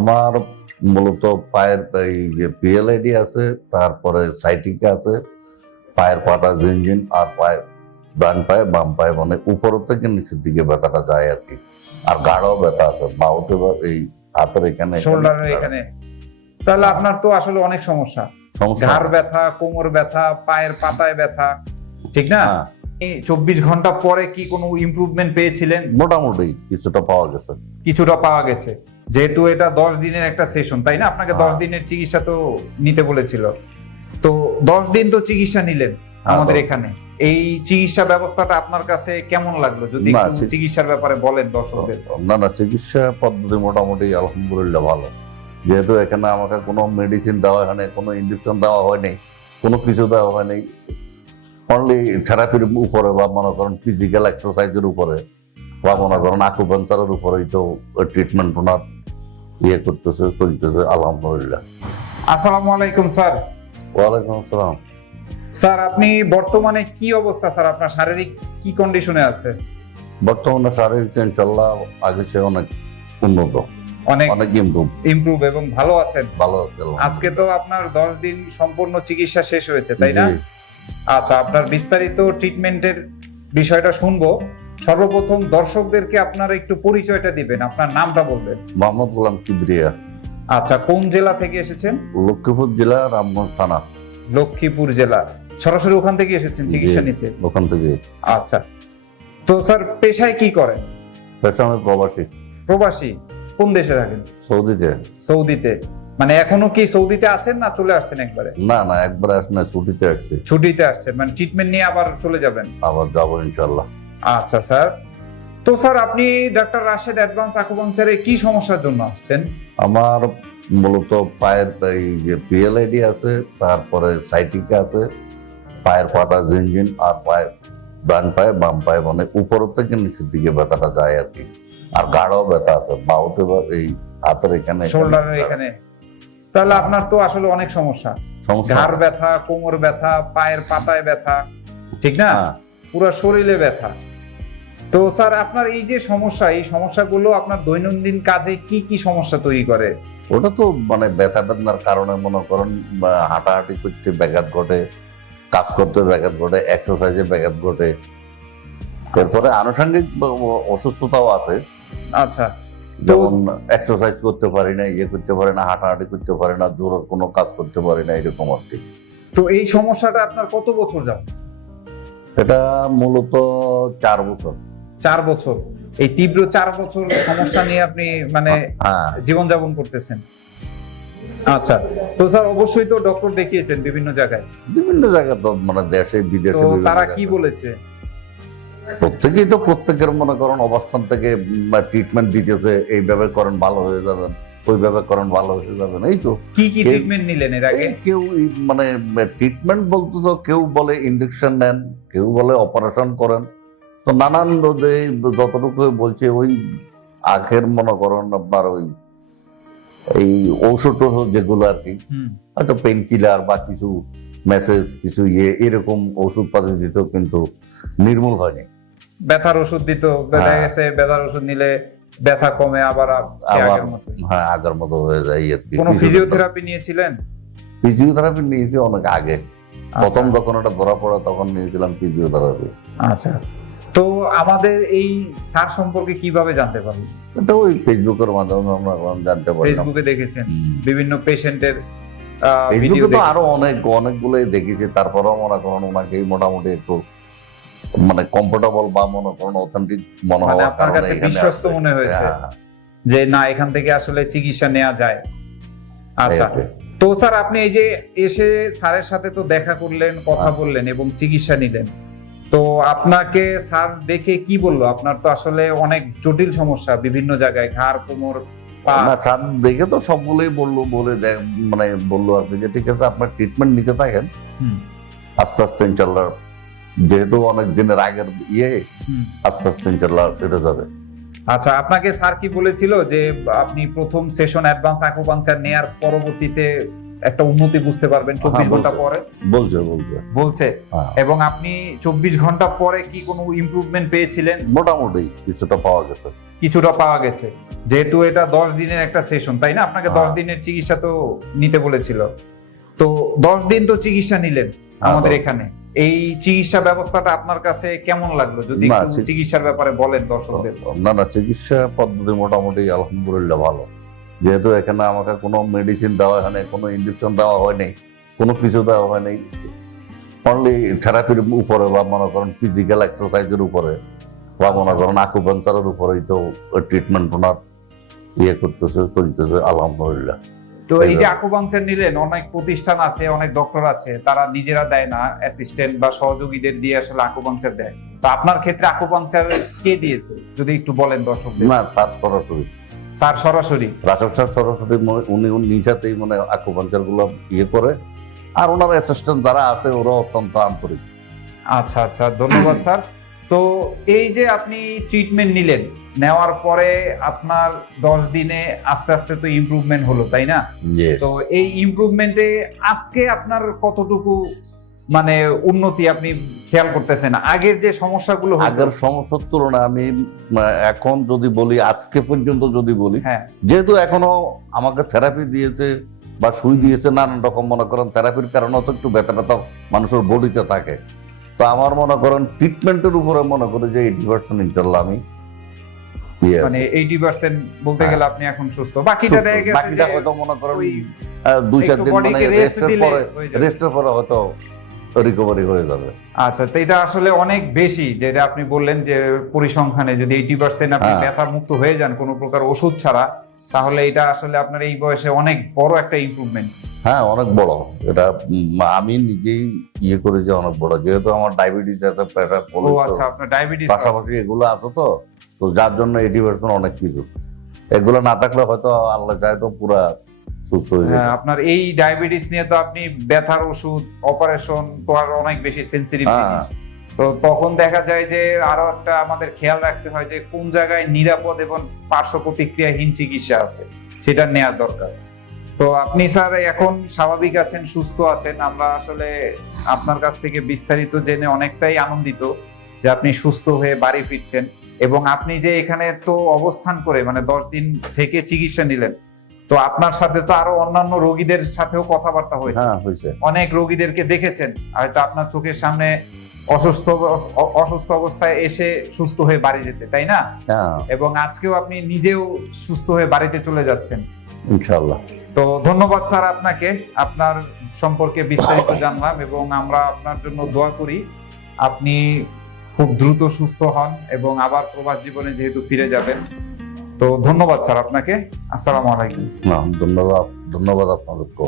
আমার মূলত পায়ের এই যে পিএলআইডি আছে, তারপরে সাইটিকা আছে, পায়ের পাতা জিনজিন, আর পায়ে ডান পায়ে বাম পায়ে মানে উপর থেকে নিচের দিকে ব্যথাটা যায় আর কি। আর গাঢ় ব্যথা আছে বাহুতে বা এই হাতের এখানে শোল্ডারের এখানে। তাহলে আপনার তো আসলে অনেক সমস্যা, সমস্যা। ঘাড় ব্যথা, কোমর ব্যথা, পায়ের পাতায় ব্যথা, ঠিক না? হ্যাঁ, এই 24 ঘন্টা পরে কি কোনো ইমপ্রুভমেন্ট পেয়েছিলেন? মোটামুটি কিছুটা পাওয়া গেছে। কিছুটা পাওয়া গেছে, যেহেতু এটা 10 দিনের একটা সেশন, তাই না? আপনাকে 10 দিনের চিকিৎসা তো নিতে বলেছিল, তো 10 দিন তো চিকিৎসা নিলেন আমাদের এখানে। এই চিকিৎসা ব্যবস্থাটা আপনার কাছে কেমন লাগলো, যদি না, একটু চিকিৎসার ব্যাপারে বলেন দর্শকদের। না, চিকিৎসা পদ্ধতি মোটামুটি আলহামদুলিল্লাহ ভালো। যেহেতু এখানে আমাকে কোনো মেডিসিন দেওয়া হয়নি, কোনো ইঞ্জেকশন দেওয়া হয়নি, কোনো কিছু দেওয়া হয়নি, অনলি থেরাপির উপরে বা মনে করেন ফিজিক্যাল এক্সারসাইজের উপরে বা মনে করেন আকুপাঞ্চারের উপরেই তো ট্রিটমেন্ট ওনার করতেছে, চলতেছে আলহামদুলিল্লাহ। আসসালামু আলাইকুম স্যার। ওয়ালাইকুম আসসালাম। স্যার, আপনি বর্তমানে কি অবস্থা স্যার? আপনার শারীরিক কি কন্ডিশনে আছে? বর্তমানে শারীরিক ইনশাল্লাহ আগে চেয়ে অনেক উন্নত, অনেক অনেক ইমপ্রুভ এবং ভালো আছেন। ভালো আছে। আজকে তো আপনার 10 দিন সম্পূর্ণ চিকিৎসা শেষ হয়েছে, তাই না? জি। আচ্ছা, আপনার বিস্তারিত ট্রিটমেন্টের বিষয়টা শুনবো। সর্বপ্রথম দর্শকদেরকে আপনারা একটু পরিচয়টা দিবেন, আপনার নামটা বলবেন। মোহাম্মদ গোলাম কিবরিয়া, আচ্ছা, কোন জেলা থেকে এসেছেন? লক্ষ্মীপুর জেলা, রামগঞ্জ থানা। লক্ষ্মীপুর জেলা। সরাসরি ওখান থেকে এসেছেন চিকিৎসা নিতে? ওখান থেকে। আচ্ছা, তো স্যার পেশায় কি করেন? পেশা আমি প্রবাসী। প্রবাসী? কোন দেশে থাকেন? সৌদিতে। সৌদিতে? মানে এখনো কি সৌদিতে আছেন না চলে আসছেন একবারে? না, একবার আসলে ছুটিতে আসছি। ছুটিতে আসছেন, মানে ট্রিটমেন্ট নিয়ে আবার চলে যাবেন? আবার যাবো ইনশাল্লাহ। আচ্ছা স্যার, তো স্যার আপনি ডাক্তার রাশেদ অ্যাডভান্স আকুপাংচারে কি সমস্যার জন্য আসছেন? আমার মূলত পায়ের এই যে পিএলআইডি আছে, তারপরে সাইটিকা আছে, পায়ের পাতা জিনজিন, আর পায়ে ডান পায়ে বাম পায়ে মানে উপর থেকে নিচের দিকে ব্যথাটা যায় আর কি। আর গাঢ় ব্যথা আছে বাহুতে বা এই হাতের এখানে শোল্ডারের এখানে। তাহলে আপনার তো আসলে অনেক সমস্যা, ঘাড় ব্যথা, কোমর ব্যথা, পায়ের পাতায় ব্যথা, ঠিক না? পুরো শরীরে ব্যথা। তো স্যার আপনার এই যে সমস্যা, এই সমস্যাগুলো আপনার দৈনন্দিন কাজে কি কি সমস্যা তৈরি করে? ওটা তো মানে ব্যথা বেদনার কারণে মনে করেন হাঁটাহাঁটি করতে ব্যাঘাত ঘটে, কাজ করতে ব্যাঘাত ঘটে, এক্সারসাইজে ব্যাঘাত ঘটে। এরপরে আনুষঙ্গিক অসুস্থতাও আছে। আচ্ছা, যেমন এক্সারসাইজ করতে পারি না, করতে পারি না, হাঁটাহাঁটি করতে পারি না, জোরের কোনো কাজ করতে পারি না, এরকম আর কি। তো এই সমস্যাটা আপনার কত বছর যাচ্ছে? এটা মূলত 4 বছর। 4 বছর? এই তীব্র 4 বছর সমস্যা নিয়ে আপনি মানে জীবনযাপন করতেছেন? আচ্ছা, তো স্যার অবশ্যই তো ডক্টর দেখিয়েছেন বিভিন্ন জায়গায়? বিভিন্ন জায়গায় তো মানে দেশে বিদেশে। তো তারা কি বলেছে? প্রত্যেকেই তো প্রত্যেকের মনে করেন অবস্থান থেকে ট্রিটমেন্ট দিতেছে, এইভাবে করেন ভালো হয়ে যাবেন, ওইভাবে করেন ভালো হয়ে যাবেন। এই তো কি কি ট্রিটমেন্ট নিলেন এর আগে? কেউ মানে ট্রিটমেন্ট বলতে তো কেউ বলে ইনজেকশন নেন, কেউ বলে অপারেশন করেন। তো নানান যতটুকু বলছে ওই আখের মনে করেন আপনার ওই এই ঔষধ যেগুলো আর কি, হয়তো পেন কিলার বা কিছু মেসেজ কিছু এরকম ওষুধ পাতি দিত, কিন্তু নির্মূল হয়নি। ব্যথার ওষুধ দিত, দেখা গেছে ব্যথার ওষুধ নিলে ব্যথা কমে আবার আগের মতো। হ্যাঁ, আগের মতো হয়ে যায় আর কি। কোনো ফিজিওথেরাপি নিয়েছিলেন? ফিজিওথেরাপি নিয়েছি অনেক আগে, প্রথম যখন ওটা ধরা পড়ে তখন নিয়েছিলাম ফিজিওথেরাপি। আচ্ছা, তো আমাদের এই স্যার সম্পর্কে কিভাবে জানতে পারলেন? এটা ওই ফেসবুকের মাধ্যমে আমরা জানতে পারি। ফেসবুকে দেখেছেন বিভিন্ন পেশেন্টের ফেসবুকে তো আরো অনেকগুলোই দেখেছি, তারপরেও মনে করেন ওনাকেই মোটামুটি একটু মানে কমফোর্টেবল বা মনে করেন অথেন্টিক মনে হয়, আপনার কাছে বিশ্বস্ত মনে হয়েছে যে না, এখান থেকে আসলে চিকিৎসা নেওয়া যায়। আচ্ছা, তো স্যার আপনি এই যে এসে স্যারের সাথে তো দেখা করলেন, কথা বললেন এবং চিকিৎসা নিলেন, তো আপনাকে স্যার দেখে কি বললো? আপনার তো আসলে অনেক জটিল সমস্যা বিভিন্ন জায়গায়, ঘাড়, কোমর, পা। না, স্যার দেখে তো সবগুলোই মানে বললো আর কি যে ঠিক আছে আপনার ট্রিটমেন্ট নিতে থাকেন, আস্তে আস্তে ইনশাল্লাহ, যেহেতু অনেক দিনের আগের আস্তে আস্তে ইনশাল্লাহ সেরে যাবে। আচ্ছা, আপনাকে স্যার কি বলেছিল যে আপনি প্রথম সেশন অ্যাডভান্স আকুপাংচার নেয়ার পরবর্তীতে একটা উন্নতি বুঝতে পারবেন 24 ঘন্টা পরে? বলছে। এবং আপনি 24 ঘন্টা পরে কি কোনো ইমপ্রুভমেন্ট পেয়েছিলেন? মোটামুটি কিছুটা পাওয়া গেছে। কিছুটা পাওয়া গেছে, যেহেতু এটা 10 দিনের একটা সেশন, তাই না? আপনাকে 10 দিনের চিকিৎসা তো নিতে বলেছিল, তো 10 দিন তো চিকিৎসা নিলেন আমাদের এখানে। এই চিকিৎসা ব্যবস্থাটা আপনার কাছে কেমন লাগলো, যদি না, একটু চিকিৎসার ব্যাপারে বলেন দর্শকদের। না, চিকিৎসা পদ্ধতি মোটামুটি আলহামদুলিল্লাহ ভালো। যেহেতু এখানে আমাকে কোনো মেডিসিন দেওয়া হয়নি, কোনো ইঞ্জেকশন দেওয়া হয়নি, কোনো কিছু দেওয়া হয়নি, অনলি থেরাপির উপরে বা মনে করেন ফিজিক্যাল এক্সারসাইজের উপরে বা মনে করেন আকুপাঞ্চারের উপরেই তো ট্রিটমেন্ট ওনার করতেছে, চলতেছে আলহামদুলিল্লাহ। তো এই যে আকুপাংচার নিলেন, অনেক প্রতিষ্ঠান আছে, অনেক ডক্টর আছে, তারা নিজেরা দেয় না, অ্যাসিস্ট্যান্ট বা সহযোগীদের দিয়ে আসলে আকুপাংচার দেয়। তো আপনার ক্ষেত্রে আকুপাংচার কে দিয়েছে, যদি একটু বলেন দর্শকদের। না, তার সরাসরি স্যার সরাসরি, রাসেল স্যার সরাসরি উনি নিজেতেই মানে আকুপাঞ্চার গুলো করে, আর ওনার অ্যাসিস্ট্যান্ট যারা আছে ওরা অত্যন্ত আন্তরিক। আচ্ছা আচ্ছা, ধন্যবাদ স্যার। তো এই যে আপনি ট্রিটমেন্ট নিলেন, নেওয়ার পরে আপনার 10 দিনে আস্তে আস্তে তো ইমপ্রুভমেন্ট হলো, তাই না? তো এই ইমপ্রুভমেন্টে আজকে আপনার কতটুকু মানে উন্নতি আপনি খেয়াল করতেছেন? আগের যে সমস্যাগুলো হতো, আগের সমস্যার তুলনায় আমি এখন যদি বলি, আজকে পর্যন্ত যদি বলি, হ্যাঁ, যেহেতু এখনো আমাকে থেরাপি দিয়েছে বা সুই দিয়েছে, নানান রকম মনে করেন থেরাপির কারণে তো একটু ব্যথা ব্যথা মানুষের বডিতে থাকে। তো আমার মনে করেন ট্রিটমেন্টের উপরে মনে করি যে 80% ইনশাল্লাহ আমি মানে 80% বলতে গেলে আপনি এখন সুস্থ। বাকিটা দেখা গেছে বাকিটা হয়তো মনে করেন ওই 2-4 দিন মানে রেস্টের রেস্টের পরে হয়তো রিকভারি হয়ে যাবে। আচ্ছা, তো এটা আসলে অনেক বেশি, যেটা আপনি বললেন যে পরিসংখ্যানে যদি 80% আপনি ব্যথা মুক্ত হয়ে যান কোনো প্রকার ওষুধ ছাড়া, তাহলে এটা আসলে আপনার এই বয়সে অনেক বড় একটা ইমপ্রুভমেন্ট। হ্যাঁ, অনেক বড়। এটা আমি নিজেই করে যে অনেক বড়, যেহেতু আমার ডায়াবেটিস আছে, প্রেসার, ও আচ্ছা, আপনার ডায়াবেটিস পাশাপাশি এগুলো আছে, তো যার জন্য 80% অনেক কিছু। এগুলো না থাকলে হয়তো আল্লাহ চায় তো পুরা সুস্থ হয়ে যায়। আপনার এই ডায়াবেটিস নিয়ে তো আপনি ব্যথার ওষুধ, অপারেশন তো আর অনেক বেশি সেনসিটিভ জিনিস। তো তখন দেখা যায় যে আরো একটা আমাদের খেয়াল রাখতে হয় যে কোন জায়গায় নিরাপদ এবং পার্শ্ব প্রতিক্রিয়াহীন চিকিৎসা আছে, সেটা নেওয়া দরকার। তো আপনি স্যার এখন স্বাভাবিক আছেন, সুস্থ আছেন। আমরা আসলে আপনার কাছ থেকে বিস্তারিত জেনে অনেকটাই আনন্দিত যে আপনি সুস্থ হয়ে বাড়ি ফিরছেন, এবং আপনি যে এখানে তো অবস্থান করে মানে 10 দিন থেকে চিকিৎসা নিলেন, তো আপনার সাথে তো আরো অন্যান্য রোগীদের সাথেও কথাবার্তা হয়েছে, অনেক রোগীদেরকে দেখেছেন, হয়তো আপনার চোখের সামনে অসুস্থ অবস্থায় এসে সুস্থ হয়ে বাড়ি যেতে, তাই না? এবং আজকেও আপনি নিজেও সুস্থ হয়ে বাড়িতে চলে যাচ্ছেন ইনশাআল্লাহ। তো ধন্যবাদ স্যার আপনাকে, আপনার সম্পর্কে বিস্তারিত জানলাম, এবং আমরা আপনার জন্য দোয়া করি আপনি খুব দ্রুত সুস্থ হন এবং আবার প্রবাস জীবনে যেহেতু ফিরে যাবেন। তো ধন্যবাদ স্যার আপনাকে। আসসালামু আলাইকুম। ধন্যবাদ আপনাদেরকে।